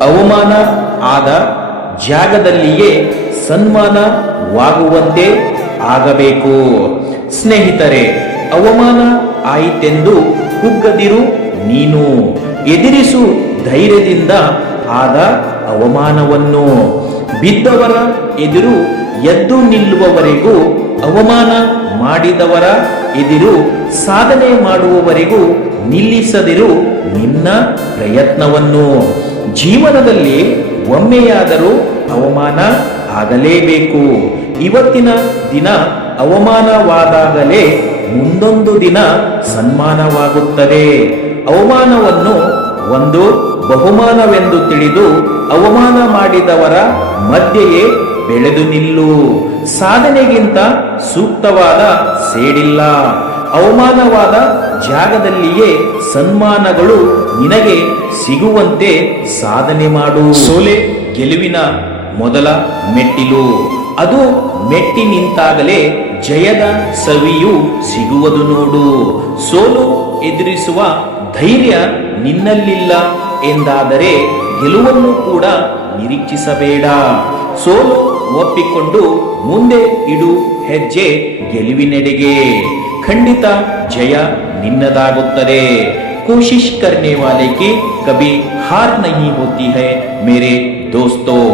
ಅವಮಾನ ಆದ ಜಾಗದಲ್ಲಿಯೇ ಸನ್ಮಾನವಾಗುವಂತೆ ಆಗಬೇಕು. ಸ್ನೇಹಿತರೆ, ಅವಮಾನ ಆಯಿತೆಂದು ಕುಗ್ಗದಿರು ನೀನು. ಎದುರಿಸು ಧೈರ್ಯದಿಂದ ಆದ ಅವಮಾನವನ್ನು. ಬಿದ್ದವರ ಎದುರು ಎದ್ದು ನಿಲ್ಲುವವರೆಗೂ, ಅವಮಾನ ಮಾಡಿದವರ ಎದುರು ಸಾಧನೆ ಮಾಡುವವರೆಗೂ ನಿಲ್ಲಿಸದಿರು ನಿನ್ನ ಪ್ರಯತ್ನವನ್ನು. ಜೀವನದಲ್ಲಿ ಒಮ್ಮೆಯಾದರೂ ಅವಮಾನ ಆಗಲೇಬೇಕು. ಇವತ್ತಿನ ದಿನ ಅವಮಾನವಾದಾಗಲೇ ಮುಂದೊಂದು ದಿನ ಸನ್ಮಾನವಾಗುತ್ತದೆ. ಅವಮಾನವನ್ನು ಒಂದು ಬಹುಮಾನವೆಂದು ತಿಳಿದು ಅವಮಾನ ಮಾಡಿದವರ ಮಧ್ಯೆಯೇ ಬೆಳೆದು ನಿಲ್ಲು. ಸಾಧನೆಗಿಂತ ಸೂಕ್ತವಾದ ಸೇಡಿಲ್ಲ. ಅವಮಾನವಾದ ಜಾಗದಲ್ಲಿಯೇ ಸನ್ಮಾನಗಳು ನಿನಗೆ ಸಿಗುವಂತೆ ಸಾಧನೆ ಮಾಡು. ಸೋಲೆ ಗೆಲುವಿನ ಮೊದಲ ಮೆಟ್ಟಿಲು. ಅದು ಮೆಟ್ಟಿ ನಿಂತಾಗಲೇ ಜಯದ ಸವಿಯು ಸಿಗುವುದು ನೋಡು. ಸೋಲು ಎದುರಿಸುವ ಧೈರ್ಯ ನಿನ್ನಲ್ಲಿಲ್ಲ ಎಂದಾದರೆ ಗೆಲುವನ್ನು ಕೂಡ ನಿರೀಕ್ಷಿಸಬೇಡ. ಸೋಲು ಒಪ್ಪಿಕೊಂಡು ಮುಂದೆ ಇಡು ಹೆಜ್ಜೆ ಗೆಲುವಿನೆಡೆಗೆ. ಖಂಡಿತ ಜಯ ನಿನ್ನದಾಗುತ್ತದೆ. कोशिश करने वाले की कभी हार नहीं होती है मेरे दोस्तों.